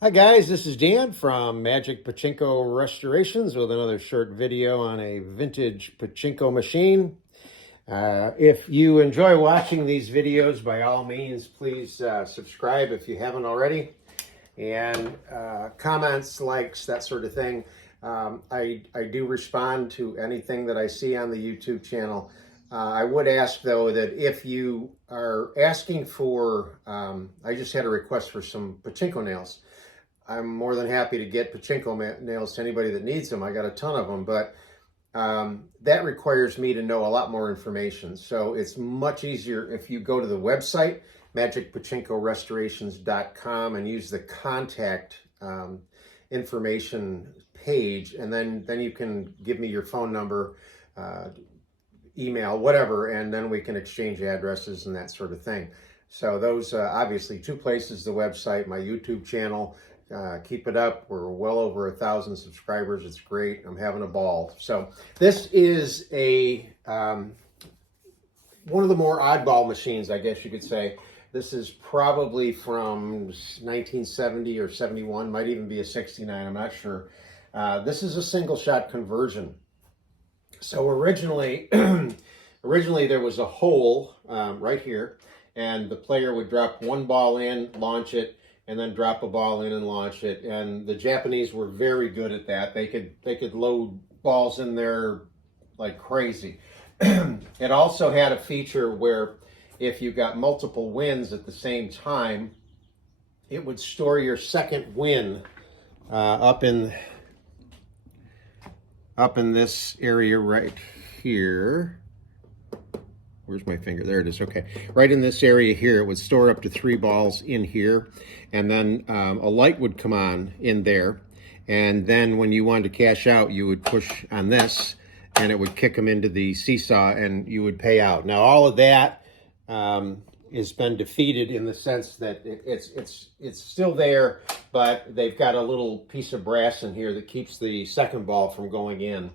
Hi guys, this is Dan from Magic Pachinko Restorations with another short video on a vintage pachinko machine. If you enjoy watching these videos, by all means, please subscribe if you haven't already. And comments, likes, that sort of thing. I do respond to anything that I see on the YouTube channel. I would ask, though, that if you are asking for, I just had a request for some pachinko nails. I'm more than happy to get pachinko nails to anybody that needs them. I got a ton of them, but that requires me to know a lot more information. So it's much easier if you go to the website, magicpachinkorestorations.com, and use the contact information page, and then you can give me your phone number, email, whatever, and then we can exchange addresses and that sort of thing. So those obviously two places: the website, my YouTube channel. Keep it up. We're well over 1,000 subscribers. It's great. I'm having a ball. So this is a one of the more oddball machines, I guess you could say. This is probably from 1970 or 71, might even be a 69, I'm not sure. This is a single shot conversion. So originally there was a hole right here, and the player would drop one ball in, launch it, and then drop a ball in and launch it. And the Japanese were very good at that. They could load balls in there like crazy. It also had a feature where if you got multiple wins at the same time, it would store your second win up in this area right here. Where's my finger? There it is. Okay. Right in this area here, it would store up to 3 balls in here. And then a light would come on in there. And then when you wanted to cash out, you would push on this and it would kick them into the seesaw and you would pay out. Now, all of that has been defeated in the sense that it's still there, but they've got a little piece of brass in here that keeps the second ball from going in.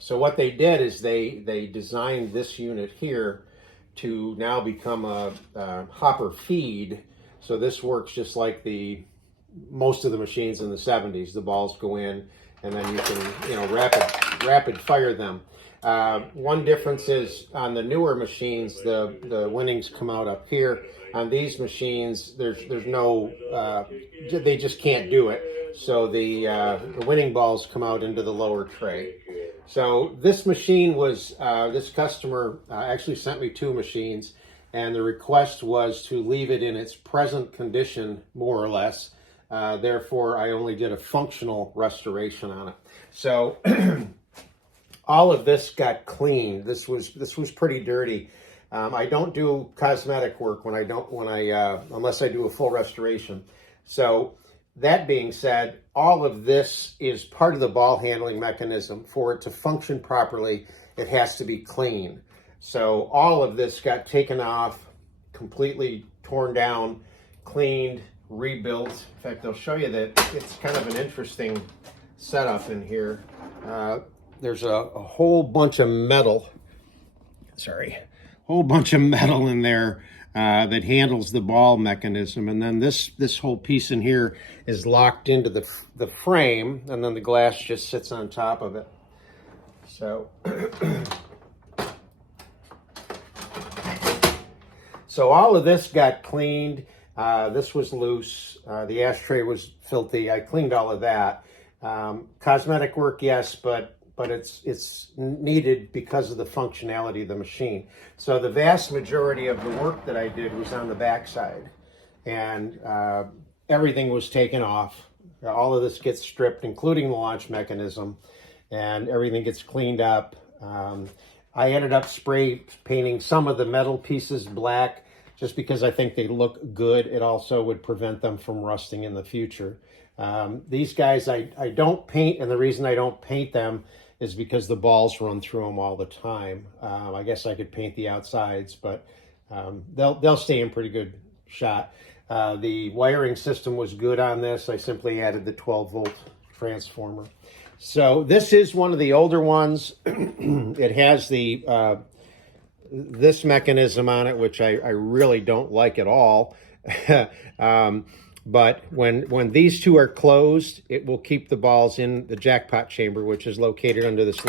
So what they did is they designed this unit here to now become a hopper feed. So this works just like most of the machines in the 70s. The balls go in, and then you can rapid fire them. One difference is on the newer machines, the winnings come out up here. On these machines, there's no they just can't do it. So the winning balls come out into the lower tray. So this machine was, this customer actually sent me 2 machines, and the request was to leave it in its present condition, more or less. Therefore, I only did a functional restoration on it. So all of this got cleaned. This was pretty dirty. I don't do cosmetic work unless I do a full restoration. So that being said, all of this is part of the ball handling mechanism. For it to function properly, it has to be clean. So all of this got taken off, completely torn down, cleaned, rebuilt. In fact, I'll show you that it's kind of an interesting setup in here. There's a whole bunch of metal, in there that handles the ball mechanism, and then this whole piece in here is locked into the frame, and then the glass just sits on top of it. So so all of this got cleaned. This was loose. The ashtray was filthy. I cleaned all of that. Cosmetic work, yes, but it's needed because of the functionality of the machine. So the vast majority of the work that I did was on the backside, and everything was taken off. All of this gets stripped, including the launch mechanism, and everything gets cleaned up. I ended up spray painting some of the metal pieces black just because I think they look good. It also would prevent them from rusting in the future. These guys I don't paint, and the reason I don't paint them is because the balls run through them all the time. I guess I could paint the outsides, but they'll stay in pretty good shot. The wiring system was good on this. I simply added the 12-volt transformer. So this is one of the older ones. It has this mechanism on it, which I really don't like at all. But when these two are closed, it will keep the balls in the jackpot chamber, which is located under this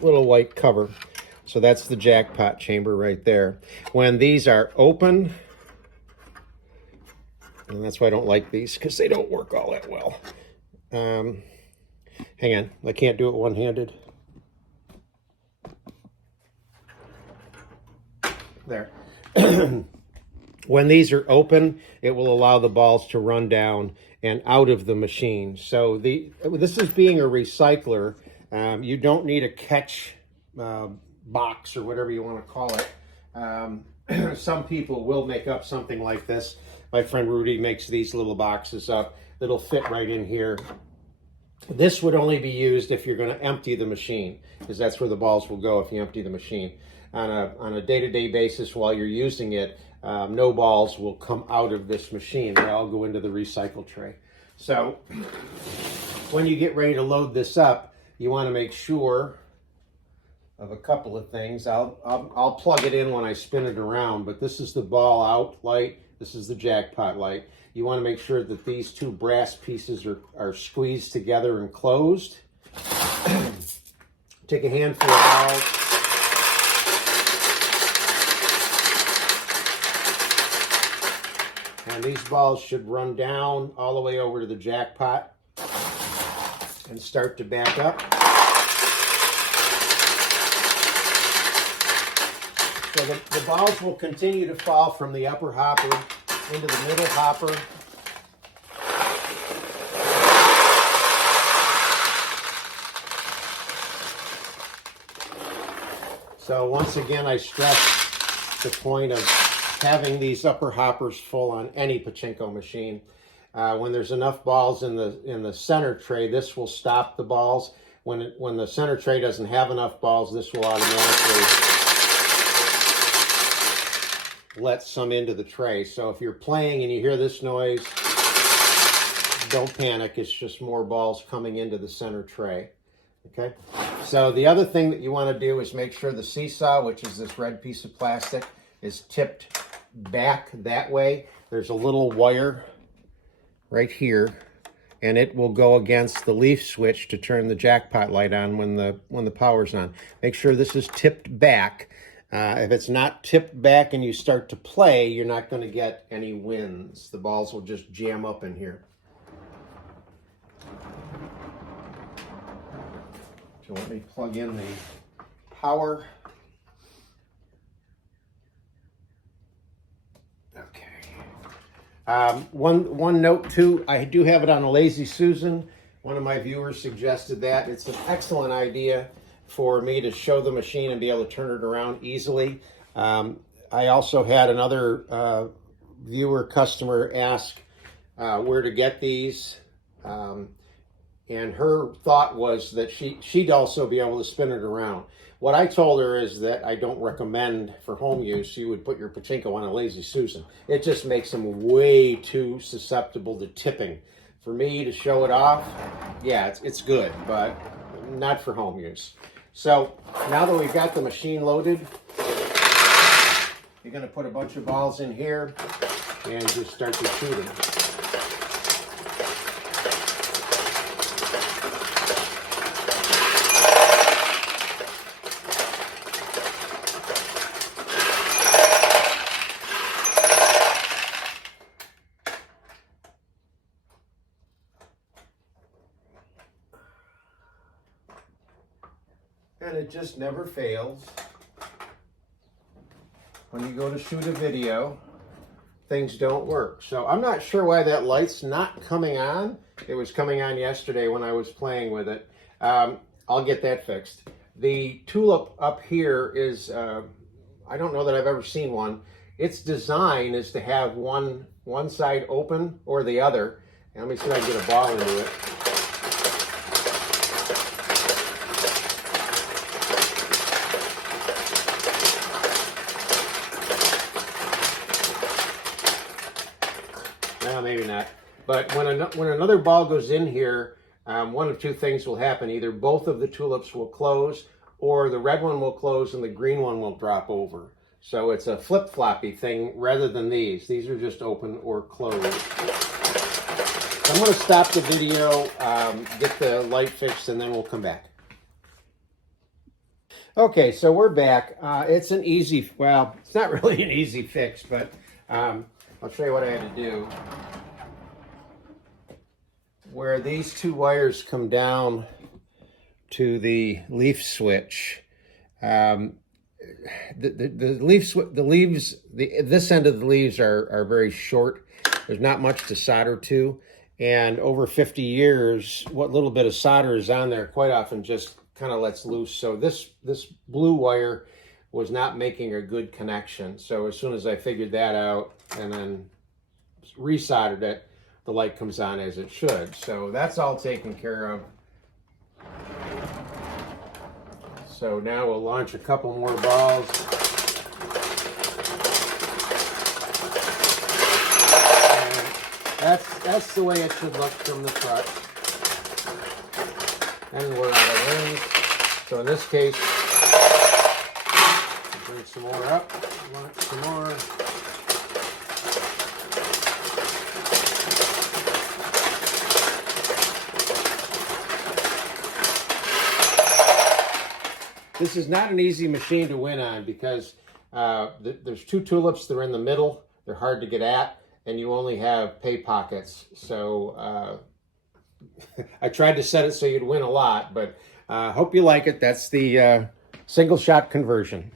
little white cover. So that's the jackpot chamber right there. When these are open, and that's why I don't like these, because they don't work all that well. Hang on, I can't do it one-handed. There. When these are open, it will allow the balls to run down and out of the machine. So this is being a recycler. You don't need a catch box or whatever you want to call it. Some people will make up something like this. My friend Rudy makes these little boxes up that'll fit right in here. This would only be used if you're going to empty the machine, because that's where the balls will go if you empty the machine. On a day-to-day basis while you're using it, no balls will come out of this machine. They all go into the recycle tray. So when you get ready to load this up, you want to make sure of a couple of things. I'll plug it in when I spin it around, but this is the ball out light. This is the jackpot light. You want to make sure that these two brass pieces are squeezed together and closed. Take a handful of balls. And these balls should run down all the way over to the jackpot and start to back up. So the balls will continue to fall from the upper hopper into the middle hopper. So once again, I stress the point of having these upper hoppers full on any pachinko machine. When there's enough balls in the center tray, this will stop the balls. When the center tray doesn't have enough balls, this will automatically let some into the tray. So if you're playing and you hear this noise, don't panic. It's just more balls coming into the center tray. Okay. So the other thing that you want to do is make sure the seesaw, which is this red piece of plastic, is tipped back that way. There's a little wire right here, and it will go against the leaf switch to turn the jackpot light on when the power's on. Make sure this is tipped back. If it's not tipped back and you start to play, you're not going to get any wins. The balls will just jam up in here. So let me plug in the power. Okay. One note too, I do have it on a Lazy Susan. One of my viewers suggested that. It's an excellent idea for me to show the machine and be able to turn it around easily. I also had another customer ask where to get these. And her thought was that she'd also be able to spin it around. What I told her is that I don't recommend for home use you would put your pachinko on a Lazy Susan. It just makes them way too susceptible to tipping. For me to show it off, yeah, it's good, but not for home use. So now that we've got the machine loaded, you're going to put a bunch of balls in here and just start to shoot them. And it just never fails. When you go to shoot a video, things don't work. So I'm not sure why that light's not coming on. It was coming on yesterday when I was playing with it. I'll get that fixed. The tulip up here is, I don't know that I've ever seen one. Its design is to have one side open or the other. And let me see if I can get a ball into it. No, maybe not. But when another ball goes in here, one of two things will happen. Either both of the tulips will close, or the red one will close and the green one will drop over. So it's a flip-floppy thing rather than these. These are just open or closed. I'm going to stop the video, get the light fixed, and then we'll come back. Okay, so we're back. It's an easy, well, it's not really an easy fix, but I'll show you what I had to do. Where these two wires come down to the leaf switch, this end of the leaves are very short. There's not much to solder to, and over 50 years, what little bit of solder is on there quite often just kind of lets loose. So this blue wire was not making a good connection. So as soon as I figured that out and then resoldered it, the light comes on as it should. So that's all taken care of. So now we'll launch a couple more balls. And that's the way it should look from the front. And we're out of range. So in this case, bring some more up, launch some more. This is not an easy machine to win on because there's two tulips that are in the middle. They're hard to get at, and you only have pay pockets. So I tried to set it so you'd win a lot, but hope you like it. That's the single shot conversion.